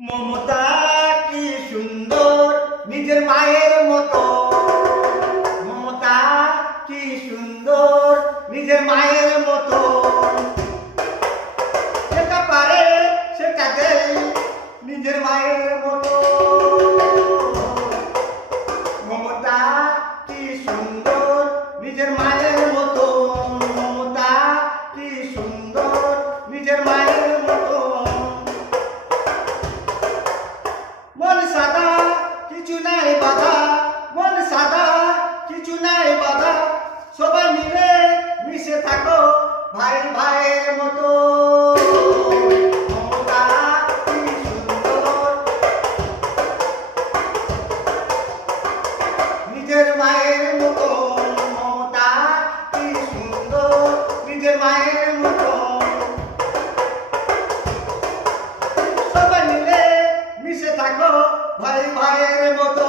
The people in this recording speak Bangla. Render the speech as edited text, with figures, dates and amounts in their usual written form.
মমতা কি সুন্দর নিজের মায়ের মতো। মমতা কি সুন্দর নিজের মায়ের মতো। যেটা পারে সেটা দেয় নিজের মায়ের মতো। মমতা কি সুন্দর নিজের মায়ের মতো। মমতা কি সুন্দর নিজের মায়ের মতো। মন সাদা কিছু নাই বাধা, মন সাদা কিছু নাই বাধা, সবাই মিলে মিশে থাকো ভাই ভাইয়ের মতো। মমতা কি সুন্দর নিজের মায়ের মতো। মমতা কি সুন্দর নিজের মায়ের মতো। সবাই মিলে মিশে থাকো ভাই ভাইয়ের মতো।